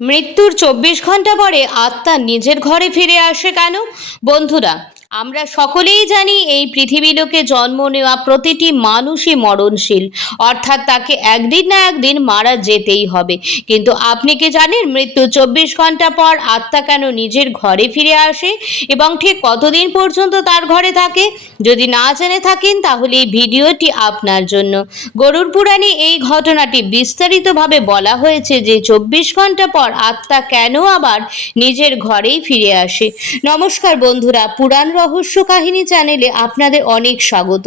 মৃত্যুর চব্বিশ ঘণ্টা পরে আত্মা নিজের ঘরে ফিরে আসে কেন? বন্ধুরা আমরা সকলেই জানি এই পৃথিবী লোকে জন্ম নেওয়া প্রতিটি মানুষই মরণশীল। অর্থাৎ তাকে একদিন না একদিন মারা যেতেই হবে। কিন্তু আপনি কি জানেন মৃত্যু চব্বিশ ঘণ্টা পর আত্মা কেন নিজের ঘরে ফিরে আসে এবং ঠিক কতদিন পর্যন্ত তার ঘরে থাকে? যদি না জেনে থাকেন তাহলে এই ভিডিওটি আপনার জন্য। গরুর পুরাণে এই ঘটনাটি বিস্তারিতভাবে বলা হয়েছে যে চব্বিশ ঘণ্টা পর আত্মা কেন আবার নিজের ঘরেই ফিরে আসে। নমস্কার বন্ধুরা, পুরাণ রহস্য কাহিনী চ্যানেলে আপনাদের অনেক স্বাগত।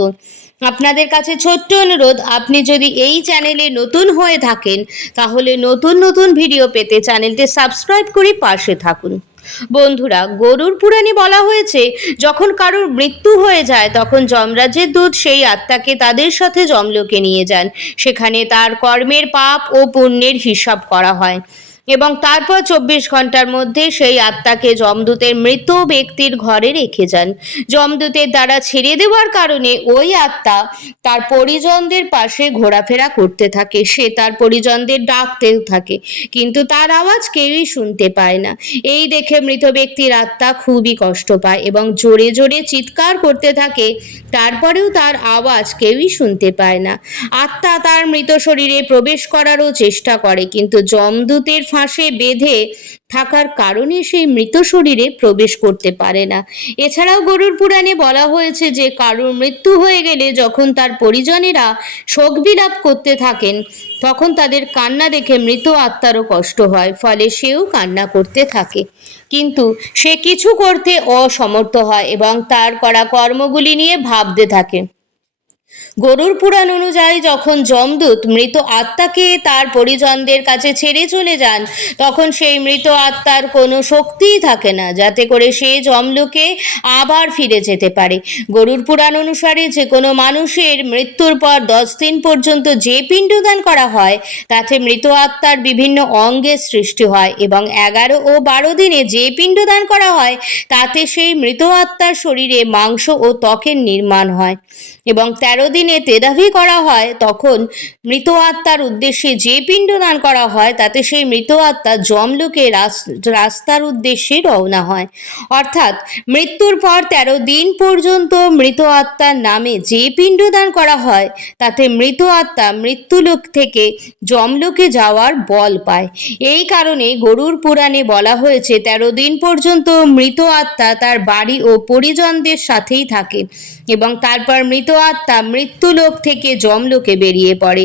আপনাদের কাছে ছোট্ট অনুরোধ, আপনি যদি এই চ্যানেলে নতুন হয়ে থাকেন, তাহলে নতুন নতুন ভিডিও পেতে চ্যানেলটি সাবস্ক্রাইব করে পাশে থাকুন। বন্ধুরা, গরুর পুরাণে বলা হয়েছে, যখন কারোর মৃত্যু হয়ে যায়, তখন যমরাজের দূত সেই আত্মাকে তাদের সাথে যমলোকে নিয়ে যান। সেখানে তার কর্মের পাপ ও পুণ্যের হিসাব করা হয়। এবং তারপর চব্বিশ ঘণ্টার মধ্যে সেই আত্মাকে যমদূতের মৃত ব্যক্তির ঘরে রেখে যান। যমদূতের দ্বারা ছেড়ে দেওয়ার কারণে ওই আত্মা তার পরিজনদের পাশে ঘোরাফেরা করতে থাকে। সে তার পরিজনদের ডাকতেও থাকে, কিন্তু তার আওয়াজ কেউই শুনতে পায় না। এই দেখে মৃত ব্যক্তির আত্মা খুবই কষ্ট পায় এবং জোরে জোরে চিৎকার করতে থাকে, তারপরেও তার আওয়াজ কেউই শুনতে পায় না। আত্মা তার মৃত শরীরে প্রবেশ করারও চেষ্টা করে, কিন্তু জমদূতের ফাঁসে বেঁধে থাকার কারণে সেই মৃত শরীরে প্রবেশ করতে পারে না। এছাড়াও গরুর পুরাণে বলা হয়েছে যে, কারুর মৃত্যু হয়ে গেলে যখন তার পরিজনেরা শোক বিলাপ করতে থাকেন, তখন তাদের কান্না দেখে মৃত আত্মারও কষ্ট হয়, ফলে সেও কান্না করতে থাকে। কিন্তু সে কিছু করতে অসমর্থ হয় এবং তার করা কর্মগুলি নিয়ে ভাবতে থাকে। গরুর পুরাণ অনুযায়ী যখন যমদূত মৃত আত্মাকে তার পরিজনদের কাছে ছেড়ে চলে যান, তখন সেই মৃত আত্মার কোনো শক্তিই থাকে না, যাতে করে সে যমলোকে আবার ফিরে যেতে পারে। গরুর পুরাণ অনুসারে যে কোনো মানুষের মৃত্যুর পর দশ দিন পর্যন্ত যে পিণ্ডদান করা হয়, তাতে মৃত আত্মার বিভিন্ন অঙ্গের সৃষ্টি হয় এবং এগারো ও বারো দিনে যে পিণ্ডদান করা হয়, তাতে সেই মৃত আত্মার শরীরে মাংস ও ত্বকের নির্মাণ হয়। এবং তেরো দিনে তেদাভি করা হয়, তখন মৃত আত্মার উদ্দেশ্যে যে পিণ্ডদান করা হয়, তাতে সেই মৃত আত্মা জমলোকে রাস্তার উদ্দেশ্যে রওনা হয়। অর্থাৎ মৃত্যুর পর তেরো দিন পর্যন্ত মৃত আত্মার নামে যে পিণ্ডদান করা হয়, তাতে মৃত আত্মা মৃত্যুলোক থেকে জমলোকে যাওয়ার বল পায়। এই কারণে গরুর পুরাণে বলা হয়েছে, তেরো দিন পর্যন্ত মৃত আত্মা তার বাড়ি ও পরিজনদের সাথেই থাকে এবং তারপর মৃত আত্মা মৃত্যুলোক থেকে জমলোকে বেরিয়ে পড়ে।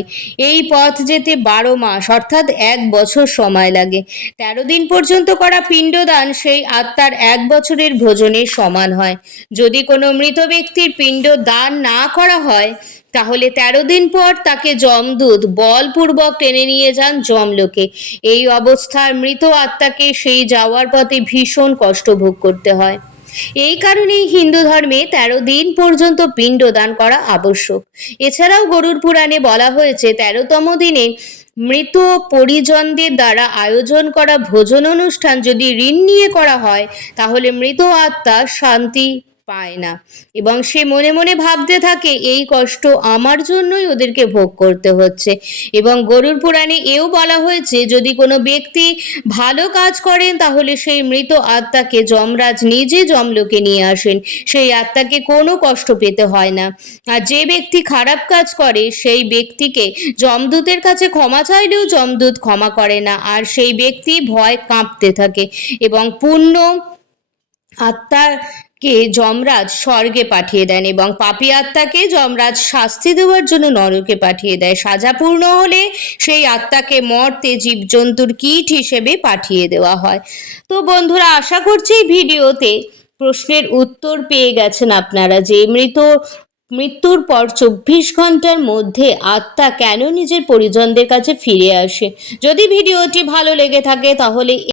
এই পথ যেতে বারো মাস, অর্থাৎ এক বছর সময় লাগে। তেরো দিন পর্যন্ত করা পিণ্ডদান সেই আত্মার এক বছরের ভোজনের সমান হয়। যদি কোনো মৃত ব্যক্তির পিণ্ড দান না করা হয়, তাহলে তেরো দিন পর তাকে যমদূত বলপূর্বক টেনে নিয়ে যান যমলোকে। এই অবস্থার মৃত আত্মাকে সেই যাওয়ার পথে ভীষণ কষ্ট ভোগ করতে হয়। এই কারণেই হিন্দু ধর্মে তেরো দিন পর্যন্ত পিণ্ড দান করা আবশ্যক। এছাড়াও গরুর পুরাণে বলা হয়েছে, তেরোতম দিনে মৃত পরিজনদের দ্বারা আয়োজন করা ভোজন অনুষ্ঠান যদি ঋণ নিয়ে করা হয়, তাহলে মৃত আত্মা শান্তি পায় না। এবং সে মনে মনে ভাবতে থাকে, এই কষ্ট আমার জন্যই ওদেরকে ভোগ করতে হচ্ছে। এবং গরুর পুরাণে এও বলা হয়েছে, যদি কোনো ব্যক্তি ভালো কাজ করেন, তাহলে সেই মৃত আত্মাকে যমরাজ নিজে যমলোকে নিয়ে আসেন। সেই আত্মাকে কোনো কষ্ট পেতে হয় না। আর যে ব্যক্তি খারাপ কাজ করে, সেই ব্যক্তিকে যমদূতের কাছে ক্ষমা চাইলেও যমদূত ক্ষমা করে না। আর সেই ব্যক্তি ভয় কাঁপতে থাকে। এবং পূর্ণ আত্মাকে যমরাজ স্বর্গে পাঠিয়ে দেন এবং পাপী আত্মাকে যমরাজ শাস্তি দেওয়ার জন্য নরকে পাঠিয়ে দেয়। সাজা পূর্ণ হলে সেই আত্মাকে মর্তে জীবজন্তুর কীট হিসেবে পাঠিয়ে দেওয়া হয়। তো বন্ধুরা, আশা করছি এই ভিডিওতে প্রশ্নের উত্তর পেয়ে গেছেন আপনারা যে মৃত, মৃত্যুর পর চব্বিশ ঘণ্টার মধ্যে আত্মা কেন নিজের পরিজনদের কাছে ফিরে আসে। যদি ভিডিওটি ভালো লেগে থাকে তাহলে